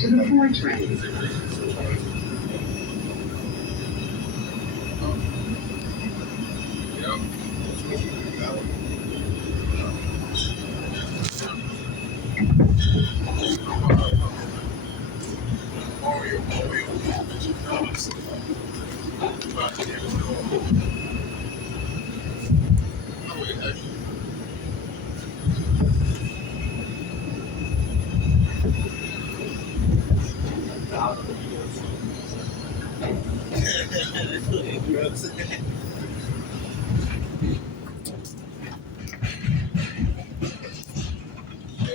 to the fortress.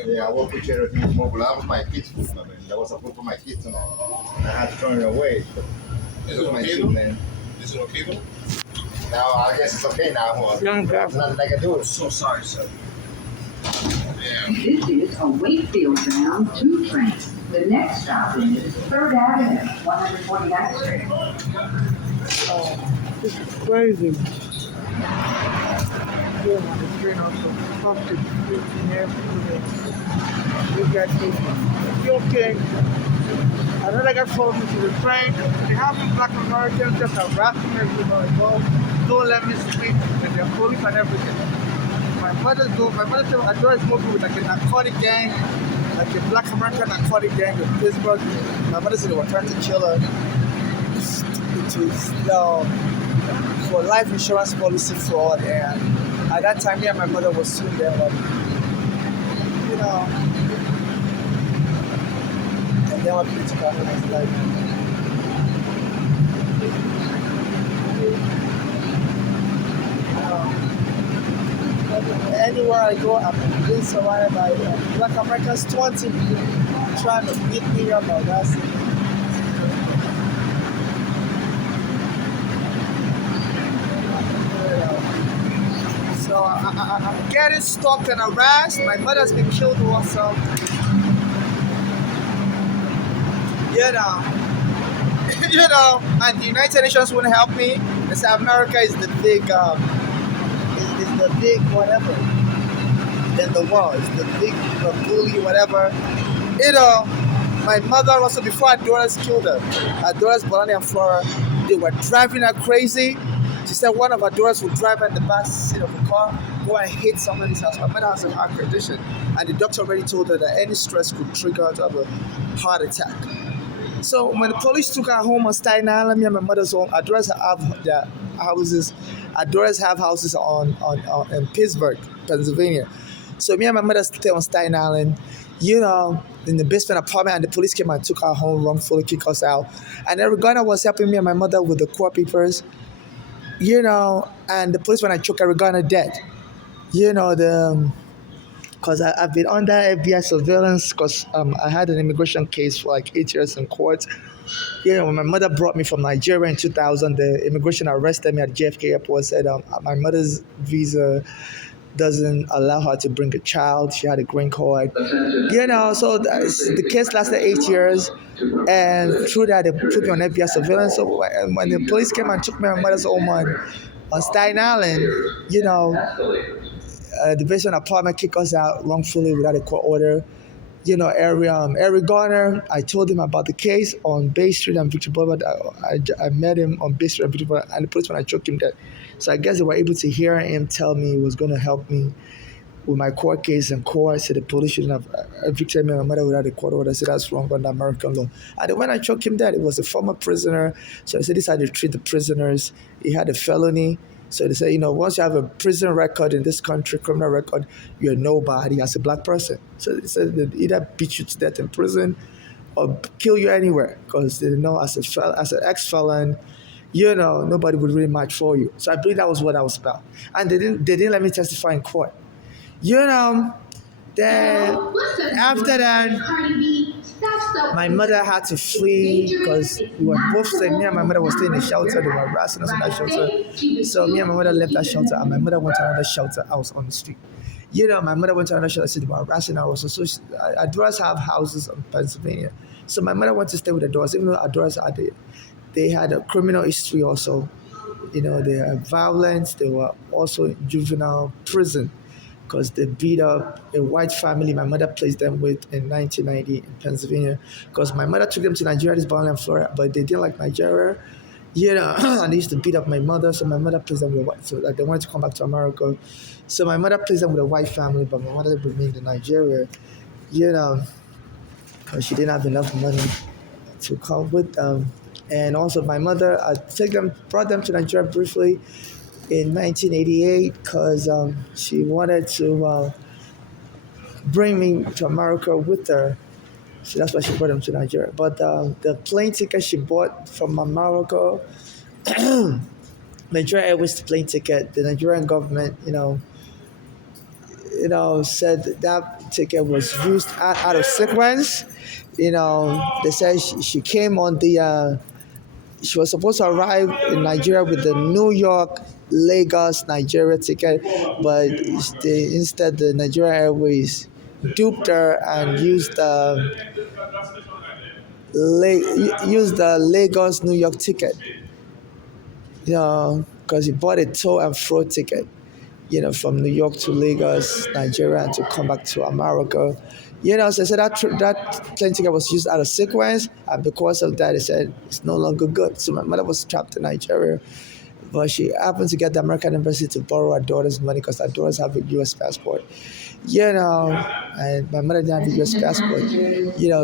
Yeah, I work with charity mobile. That was my kids' food, man. That was a food for my kids and all. I had to turn it away. Is it my okay food, though? man. Is it okay though? Now I guess it's okay now. Young There's nothing I can do. I'm so sorry, sir. Damn. This is a Wakefield bound 2 train. The next stop is 3rd Avenue, 149th Street. This is crazy. Yeah, man, the train also fucking freaking everything. This guy says, you okay? Another guy followed me to the train. They have black Americans just harassing everybody. Well, don't let me speak. And they're police and everything. My mother said I was smoking with like a narcotic gang, like a black American narcotic gang in Pittsburgh. My mother said they were trying to kill her. It was for life insurance policy fraud, and at that time, me and my mother was suing them, but and then what people took out was like, anywhere I go, I'm being surrounded by black Americans, 20 trying to beat me up, or that's it. So I'm getting stalked and harassed. My mother's been killed also. And the United Nations wouldn't help me. They say America is the big, is the big whatever in the world. It's the big bully, whatever. My mother also, before her daughters killed her, her daughters, Bolani and Flora, they were driving her crazy. She said one of her daughters would drive in the back seat of a car, go and hit somebody's house. My mother has a heart condition, and the doctor already told her that any stress could trigger her to have a heart attack. So when the police took her home on Staten Island, me and my mother's home, our daughters have their houses. Our daughters have houses in Pittsburgh, Pennsylvania. So me and my mother stayed on Staten Island, in the basement apartment, and the police came and took her home, wrongfully kicked us out. And then Regina was helping me and my mother with the court papers, and the police, when I took her, Regina dead. Because I've been under FBI surveillance because I had an immigration case for like 8 years in court. When my mother brought me from Nigeria in 2000, the immigration arrested me at JFK Airport, said my mother's visa doesn't allow her to bring a child. She had a green card. So the case lasted 8 years. And through that, they put me on FBI surveillance. So when the police came and took me on my mother's home on Staten Island, the basement apartment kicked us out wrongfully without a court order. Eric Garner, I told him about the case on Bay Street and Victory Boulevard. I met him on Bay Street and Victory Boulevard, and the police, when I choked him dead. So I guess they were able to hear him tell me he was going to help me with my court case in court. So the police shouldn't have evicted me and my mother without a court order. I said that's wrong under American law. And then when I choked him dead, it was a former prisoner. So I said this is how they treat the prisoners. He had a felony. So they say, once you have a prison record in this country, criminal record, you're nobody as a black person. So they said they'd either beat you to death in prison or kill you anywhere, because they know as an ex-felon, nobody would really match for you. So I believe that was what I was about. And they didn't let me testify in court. Then after that, my mother had to flee because we were both staying. Me and my mother were staying in a shelter. They were harassing us in that shelter. So me and my mother left that shelter, and my mother went to another shelter. I was on the street. My mother went to another shelter. So they were harassing us. So our daughters have houses in Pennsylvania. So my mother went to stay with the daughters, even though our daughters they had a criminal history also. They had violence. They were also in juvenile prison. because they beat up a white family my mother placed them with in 1990 in Pennsylvania. Because my mother took them to Nigeria, this Bali and Florida, but they didn't like Nigeria. And they used to beat up my mother, so my mother placed them with a white. So like, they wanted to come back to America. So my mother placed them with a white family, but my mother remained in Nigeria. Because she didn't have enough money to come with them. And also my mother, brought them to Nigeria briefly in 1988 because she wanted to bring me to America with her. So that's why she brought them to Nigeria. But the plane ticket she bought from America, Nigeria Airways plane ticket, the Nigerian government, said that ticket was used out of sequence. They said she came on she was supposed to arrive in Nigeria with the New York, Lagos, Nigeria ticket, but instead the Nigeria Airways duped her and used the Lagos, New York ticket. Because he bought a to and fro ticket, from New York to Lagos, Nigeria, and to come back to America. So that plane ticket was used out of sequence, and because of that, they said it's no longer good. So my mother was trapped in Nigeria, but she happened to get the American embassy to borrow her daughter's money because her daughters have a U.S. passport. And my mother didn't have a U.S. passport.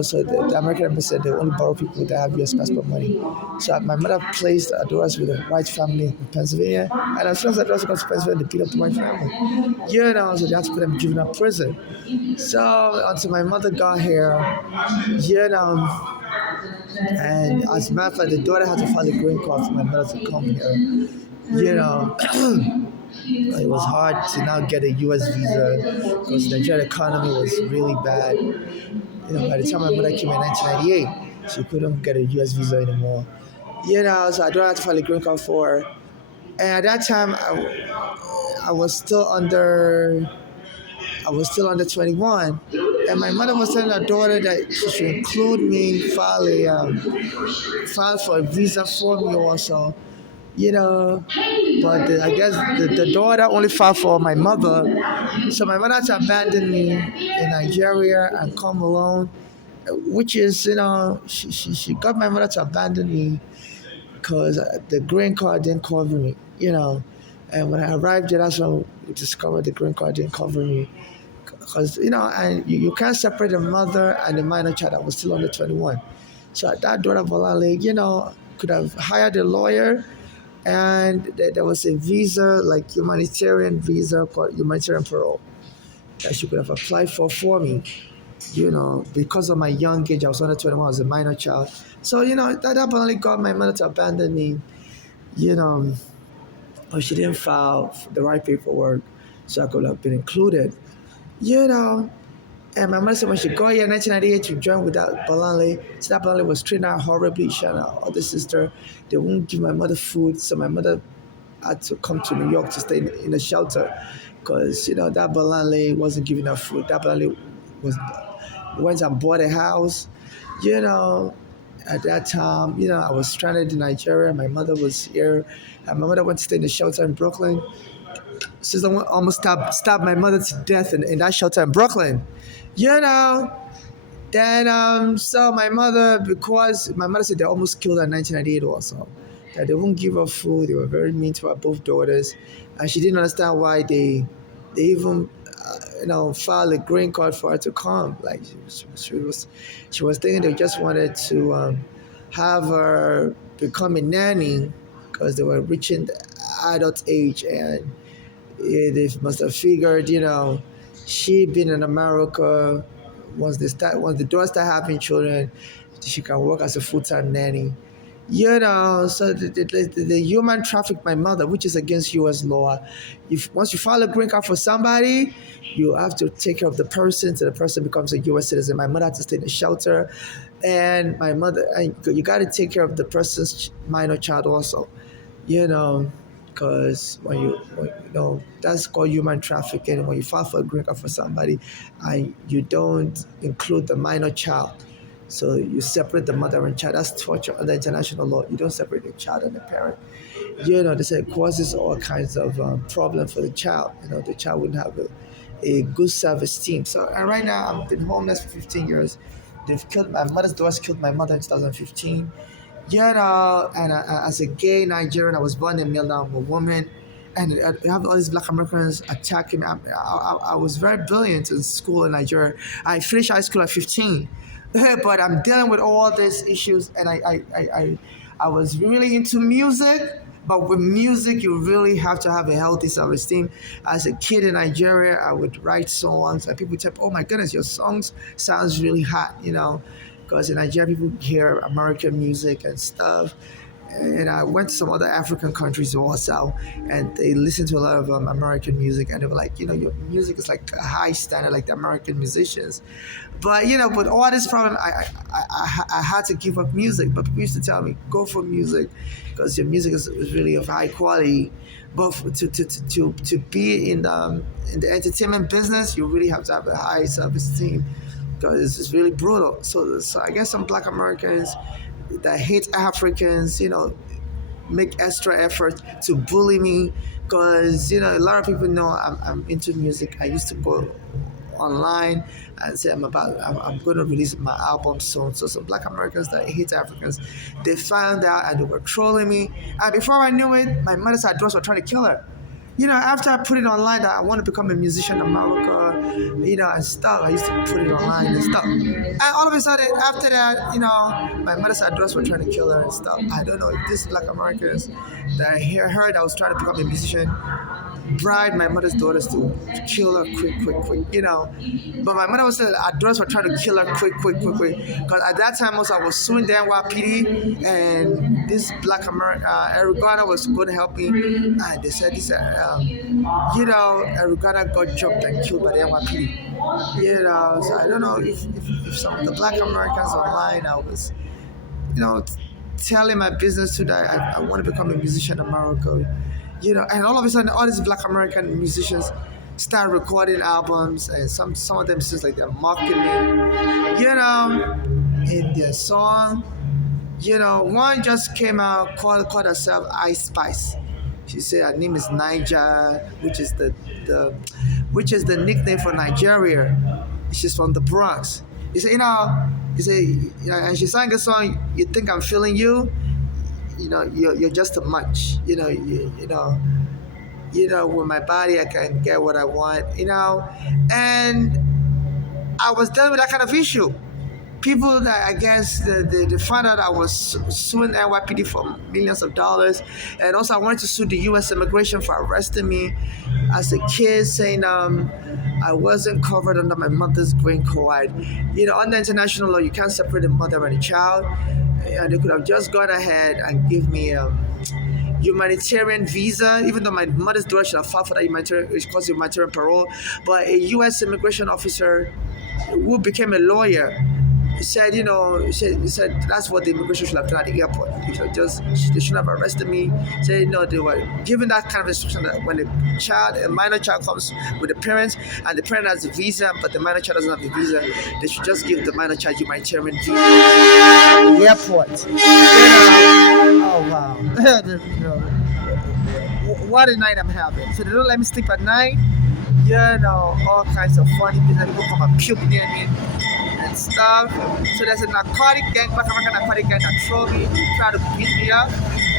So the American embassy said they only borrow people that have U.S. passport money. So my mother placed her daughters with a white family in Pennsylvania, and as soon as the daughters got to Pennsylvania, they beat up the white family. So they had to put them in juvenile prison. So until my mother got here, and as a matter of fact, the daughter had to file a green card for my mother to come here. It was hard to now get a U.S. visa because the Nigerian economy was really bad. By the time my mother came in 1998, she couldn't get a U.S. visa anymore. So I don't have to file a green card for her. And at that time, I was still under 21, and my mother was telling her daughter that she should include me, file for a visa for me also. But I guess the daughter only filed for my mother, so my mother had to abandon me in Nigeria and come alone, which is, she got my mother to abandon me because the green card didn't cover me, and when I arrived there, that's when we discovered the green card didn't cover me. Because, and you can't separate the mother and the minor child that was still under 21. So that daughter, Bolale, could have hired a lawyer, and there was a visa, like humanitarian visa called humanitarian parole, that she could have applied for me. Because of my young age, I was under 21, I was a minor child. So, that Bolale got my mother to abandon me, but she didn't file the right paperwork, so I could have been included. And my mother said when she got here in 1998 to join with that Bolale, so that Bolale was treating her horribly. She and her other sister, they wouldn't give my mother food, so my mother had to come to New York to stay in a shelter because, that Bolale wasn't giving her food. That Bolale went and bought a house, At that time, I was stranded in Nigeria. My mother was here, and my mother went to stay in the shelter in Brooklyn. Someone almost stabbed my mother to death in that shelter in Brooklyn. Then, so my mother, because my mother said they almost killed her in 1998 also, that they wouldn't give her food, they were very mean to her both daughters, and she didn't understand why they even, filed a green card for her to come. Like, she was thinking they just wanted to have her become a nanny because they were reaching the adult age, and they must have figured, she being in America, once the daughters start having children, she can work as a full-time nanny. So the human traffic my mother, which is against U.S. law. Once you file a green card for somebody, you have to take care of the person till the person becomes a U.S. citizen. My mother had to stay in a shelter, and you got to take care of the person's minor child also, because that's called human trafficking. When you file for a green card for somebody and you don't include the minor child, so you separate the mother and child, that's torture under international law. You don't separate the child and the parent. They say it causes all kinds of problems for the child. The child wouldn't have a good self-esteem. So and right now I've been homeless for 15 years. They've killed my mother's doors, killed my mother in 2015. And as a gay Nigerian, I was born in male, now I'm a woman. And you have all these black Americans attacking me. I was very brilliant in school in Nigeria. I finished high school at 15. But I'm dealing with all these issues, and I was really into music. But with music, you really have to have a healthy self-esteem. As a kid in Nigeria, I would write songs, and people tell, "Oh my goodness, your songs sounds really hot," because in Nigeria people hear American music and stuff. And I went to some other African countries also, and they listened to a lot of American music, and they were like, your music is like a high standard, like the American musicians. But with all this problem, I had to give up music. But people used to tell me, go for music, because your music is really of high quality. But to be in the entertainment business, you really have to have a high self-esteem, because it's really brutal. So I guess some Black Americans that hate Africans, make extra effort to bully me, because a lot of people know I'm into music. I used to go online and say I'm going to release my album soon. So some Black Americans that hate Africans, they found out and they were trolling me. And before I knew it, my mother's address were trying to kill her. After I put it online that I want to become a musician in America, and stuff, I used to put it online and stuff. And all of a sudden, after that, my mother's address were trying to kill her and stuff. I don't know if these Black Americans that heard I was trying to become a musician bribed my mother's daughters to kill her quick. But my mother was saying address were trying to kill her quick. Because at that time also I was suing the NYPD, and this Black American, Eric Garner was going to help me. And they said, Eric Garner got jumped and killed by the NYPD. So I don't know if some of the Black Americans online, I was, telling my business to that I want to become a musician in America. And all of a sudden, all these Black American musicians start recording albums, and some of them seems like they're mocking me, in their song. One just came out called herself Ice Spice. She said her name is Niger, which is the nickname for Nigeria. She's from the Bronx. He said, and she sang a song, "You Think I'm Feeling You." You're just a munch. With my body, I can get what I want. And I was dealing with that kind of issue. People that I guess they found out I was suing NYPD for millions of dollars, and also I wanted to sue the U.S. immigration for arresting me as a kid, saying I wasn't covered under my mother's green card. Under international law, you can't separate a mother and a child. And they could have just gone ahead and give me a humanitarian visa, even though my mother's daughter should have filed for that humanitarian, which calls humanitarian parole. But a U.S. immigration officer who became a lawyer said, he said that's what the immigration should have done at the airport. They should have arrested me. Said, they were given that kind of instruction that when a minor child comes with the parents, and the parent has a visa, but the minor child doesn't have the visa, they should just give the minor child humanitarian visa at the airport. Oh wow. What a night I'm having. So they don't let me sleep at night. All kinds of funny things. People come and puke near me and stuff. So there's a narcotic gang, Black American narcotic gang that throw me, try to beat me up,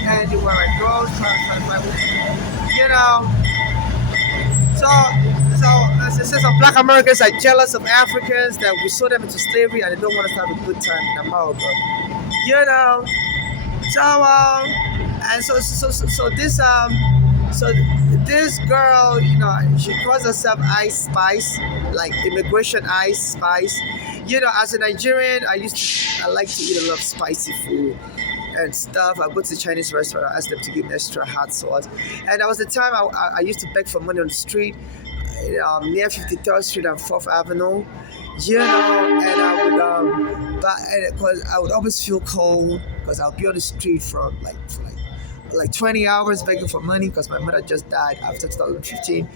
and they wear my clothes, try to fight with me. So as I said, some Black Americans are jealous of Africans that we sold them into slavery, and they don't want us to have a good time in America. So this girl, she calls herself Ice Spice, like immigration Ice Spice. As a Nigerian, I like to eat a lot of spicy food and stuff. I go to the Chinese restaurant, I ask them to give me extra hot sauce. And that was the time I used to beg for money on the street, near 53rd Street and 4th Avenue. And I would always feel cold, because I'll be on the street for like 20 hours begging for money, because my mother just died after 2015,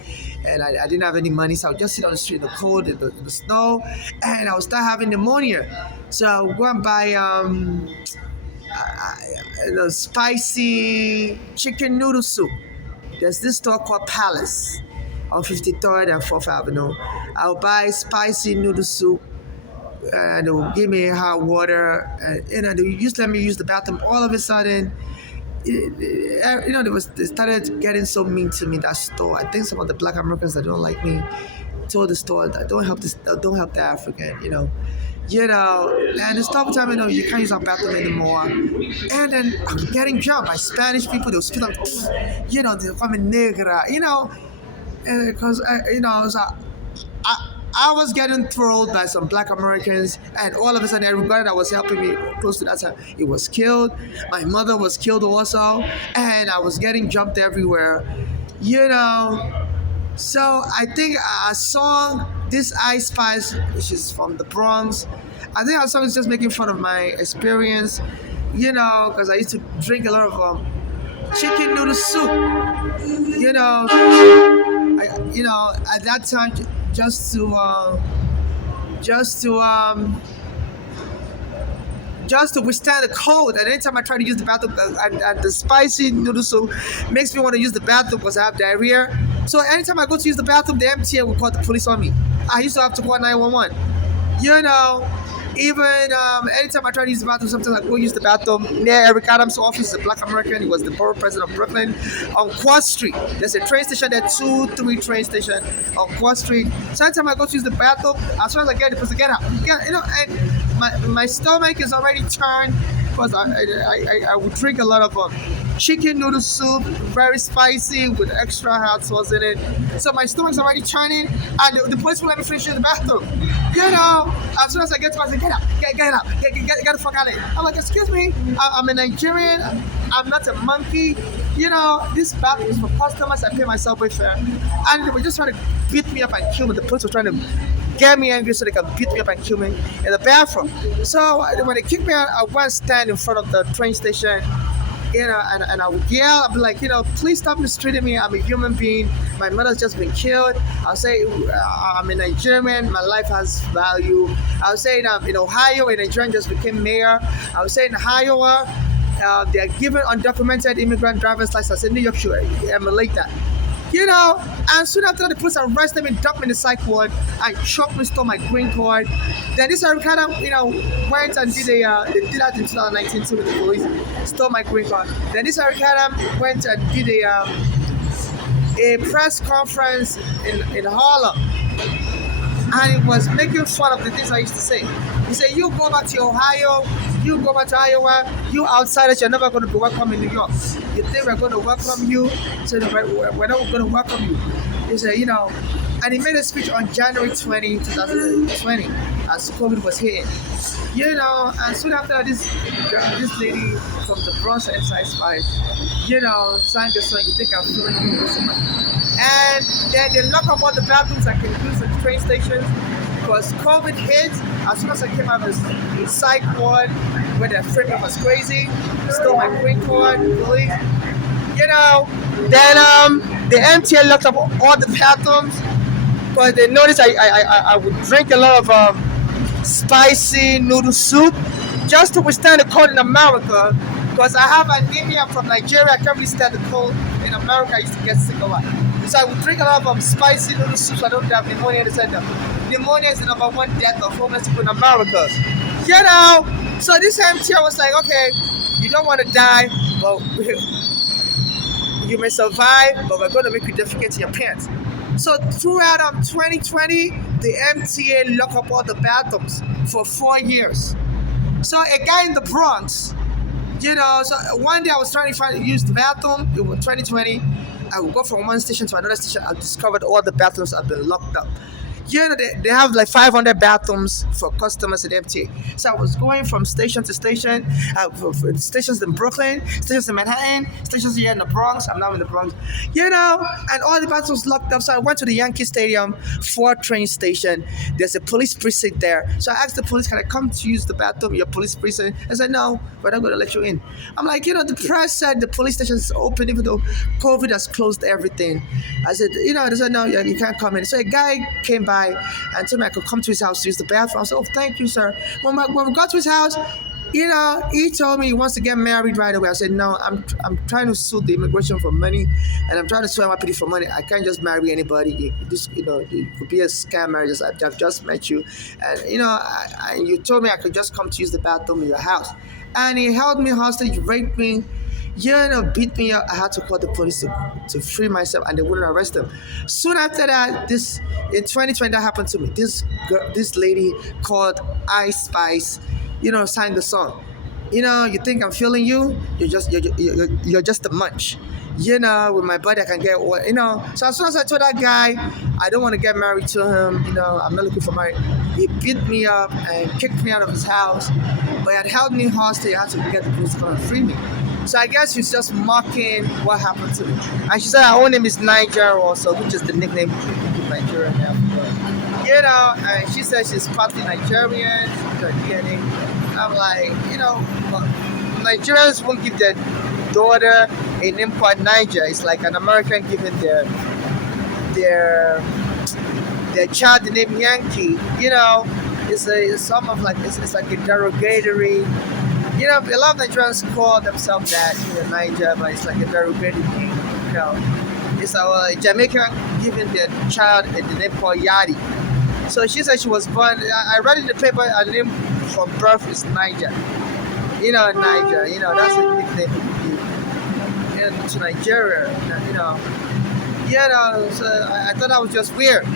and I didn't have any money, so I would just sit on the street in the cold, in the snow, and I would start having pneumonia. So I would go and buy spicy chicken noodle soup. There's this store called Palace. on 53rd and 4th Avenue. I'll buy spicy noodle soup, and they will give me hot water, and they just let me use the bathroom. All of a sudden, they started getting so mean to me. That store, I think some of the Black Americans that don't like me told the store that don't help the African, and the stop time, you can't use our bathroom anymore. And then I'm getting jumped by Spanish people. They'll spit on, they call me negra, because I was getting trolled by some Black Americans, and all of a sudden, everybody that was helping me close to that time, it was killed. My mother was killed also, and I was getting jumped everywhere, So I think a song, this Ice Spice, which is from the Bronx, I think our song is just making fun of my experience, because I used to drink a lot of chicken noodle soup, at that time, just to withstand the cold. And anytime I try to use the bathroom, and the spicy noodle soup makes me want to use the bathroom because I have diarrhea. So anytime I go to use the bathroom, the MTA will call the police on me. I used to have to call 911. Even anytime I try to use the bathroom, sometimes I go use the bathroom near Eric Adams' office, a Black American. He was the borough president of Brooklyn, on Quad Street. There's a train station there, 2-3 train station on Quad Street. So anytime I go to use the bathroom, as soon as I get the person, get out. And my stomach is already turned because I would drink a lot of chicken noodle soup, very spicy with extra hot sauce in it. So my stomach's already churning, and the police will let me finish in the bathroom. As soon as I get to it, I say, get out, get the fuck out of here. I'm like, excuse me, I'm a Nigerian, I'm not a monkey. This bathroom is for customers, I pay my subway fare. And they were just trying to beat me up and kill me. The police were trying to get me angry so they can beat me up and kill me in the bathroom. So when they kicked me out, I went stand in front of the train station, and I would yell. I'd be like, please stop mistreating me. I'm a human being. My mother's just been killed. I'll say, I'm a Nigerian. My life has value. I'll say, in Ohio, a Nigerian just became mayor. I would say in Iowa, they are given undocumented immigrant driver's license. In New York, you emulate that. And soon after that, the police arrested me, dumped me in the psych ward, and choked me, stole my green card. Then this Eric Adams, went and did they did that in 2019 too with the police, stole my green card. Then this Eric Adams went and did a press conference in Harlem, and he was making fun of the things I used to say. He said, you go back to Ohio, you go back to Iowa, you outsiders, you're never going to be welcome in New York. You think we're going to welcome you? So we're not going to welcome you. He said, and he made a speech on January 20, 2020, as COVID was hitting. And soon after that, this lady from the Bronx Inside Spice, sang a song, You Think I'm Feeling You. And then they lock up all the bathrooms I can use at the train stations. Because COVID hit, as soon as I came out of the psych ward, where the freaking was crazy, stole my green card, police, then the MTA locked up all the bathrooms, because they noticed I would drink a lot of spicy noodle soup just to withstand the cold in America, because I have anemia from Nigeria. I can't really stand the cold in America. I used to get sick a lot. So I would drink a lot of spicy noodle soup so I don't have pneumonia in the center. Pneumonia is the number one death of homeless people in America. So this MTA was like, okay, you don't want to die, but you may survive, but we're going to make you defecate in your pants. So throughout 2020, the MTA locked up all the bathrooms for 4 years. So a guy in the Bronx, so one day I was trying to use the bathroom. It was 2020. I would go from one station to another station. I discovered all the bathrooms have been locked up. They have like 500 bathrooms for customers at MTA. So I was going from station to station, stations in Brooklyn, stations in Manhattan, stations here in the Bronx. I'm now in the Bronx, and all the bathrooms locked up. So I went to the Yankee Stadium 4 train station. There's a police precinct there. So I asked the police, can I come to use the bathroom, your police precinct? I said, no, we're not going to let you in. I'm like, the press said the police station is open even though COVID has closed everything. I said, they said, no, you can't come in. So a guy came by and told me I could come to his house to use the bathroom. I said, oh, thank you, sir. When we got to his house, He told me he wants to get married right away. I said, no, I'm trying to sue the immigration for money, and I'm trying to sue NYPD for money. I can't just marry anybody. It could be a scam marriage. I've just met you, and you told me I could just come to use the bathroom in your house, and he held me hostage, raped me. Beat me up. I had to call the police to free myself, and they wouldn't arrest him. Soon after that, in 2020, that happened to me. This lady called Ice Spice, sang the song. You think I'm feeling you? You're just a munch. With my body I can get what. So as soon as I told that guy I don't want to get married to him, I'm not looking for marriage, he beat me up and kicked me out of his house. But he had held me hostage. I had to get the police to come and free me. So I guess she's just mocking what happened to me. And she said her own name is Niger also, which is the nickname in Nigeria now. And she said she's partly Nigerian, her DNA. I'm like, Nigerians won't give their daughter a name called Niger. It's like an American giving their child the name Yankee. It's like a derogatory. A lot of Nigerians call themselves that, Niger, but it's like a derogatory name. It's a Jamaican giving their child the name called Yadi. So she said she was born. I read in the paper her name from birth is Niger. Niger. That's a nickname to Nigeria. So I thought that was just weird.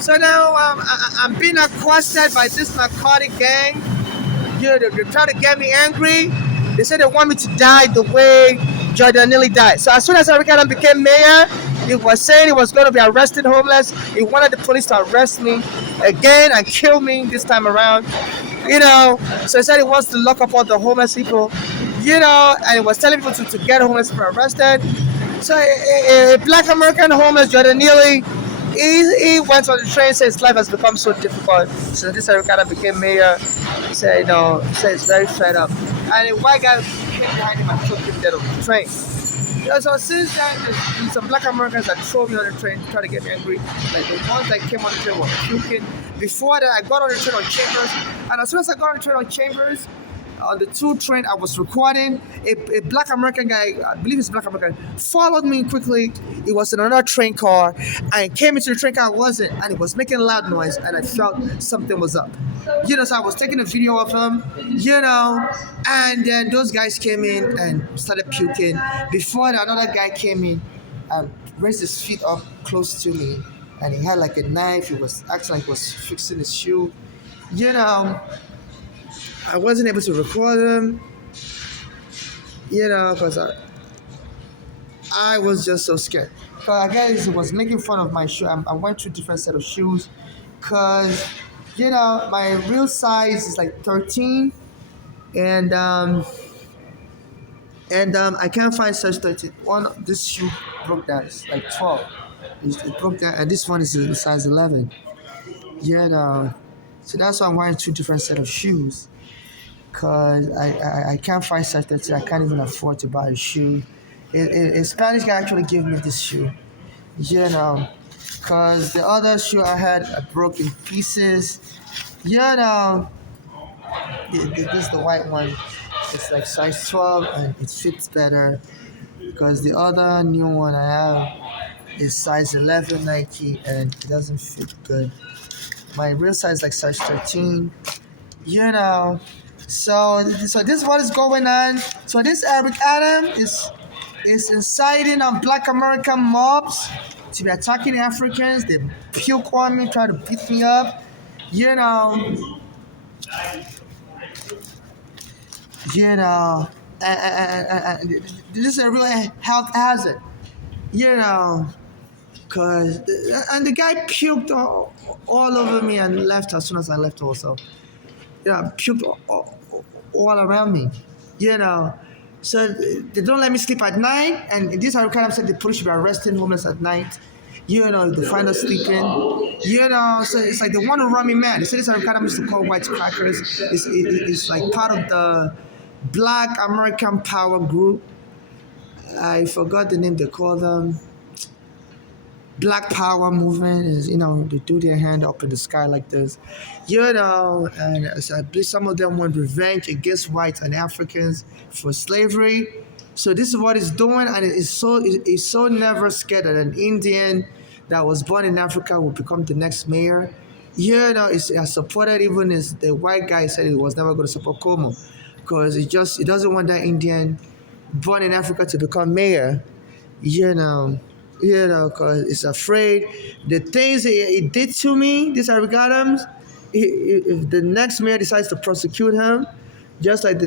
So now I'm being accosted by this narcotic gang. They try to get me angry. They said they want me to die the way Jordan Neely died. So as soon as Eric Adams became mayor, he was saying he was going to be arresting homeless. He wanted the police to arrest me again and kill me this time around. So he said he wants to lock up all the homeless people. And he was telling people to get homeless people arrested. So a black American homeless, Jordan Neely, he went on the train, said his life has become so difficult. So this Eric Adams became mayor. He said, he's very fed up. And a white guy came behind him and took him dead on the train. So since then, there's some black Americans that throw me on the train, try to get me angry. Like the ones that came on the train were puking. Before that, I got on the train on Chambers. And as soon as I got on the train on Chambers, on the 2 train I was recording, a black American guy, I believe it's black American, followed me quickly. He was in another train car and came into the train car. I wasn't, and he was making a loud noise, and I felt something was up. So I was taking a video of him, and then those guys came in and started puking. Before that, another guy came in and raised his feet up close to me, and he had like a knife. He was acting like he was fixing his shoe. I wasn't able to record him, because I was just so scared. Because I guess he was making fun of my shoe. I went through different set of shoes, because, my real size is like 13, and I can't find such 13. This shoe broke down. It's like 12. It broke down, and this one is a size 11. So that's why I'm wearing 2 different set of shoes. Because I can't find such that I can't even afford to buy a shoe. A Spanish guy actually gave me this shoe, because the other shoe I had broke in pieces. This is the white one. It's like size 12 and it fits better, because the other new one I have is size 11 Nike and it doesn't fit good. My real size is like size 13. So this is what is going on. So this Eric Adams is inciting on black American mobs to be attacking Africans. They puke on me, try to beat me up. And this is a real health hazard. Cause and the guy puked all over me and left as soon as I left also. Puked all around me, So they don't let me sleep at night, and this I kind of said the police should be arresting homeless at night. They find us sleeping. So it's like they want to run me mad. They say this I kind of used to call white crackers. It's like part of the Black American Power Group. I forgot the name they call them. Black Power movement is, they do their hand up in the sky like this, and as I believe some of them want revenge against whites and Africans for slavery. So this is what it's doing, and it's so never scared that an Indian that was born in Africa will become the next mayor. I supported, even as the white guy said he was never going to support Como, because it doesn't want that Indian born in Africa to become mayor. Because it's afraid the things it did to me, this Harry Adams. If the next mayor decides to prosecute him, just like the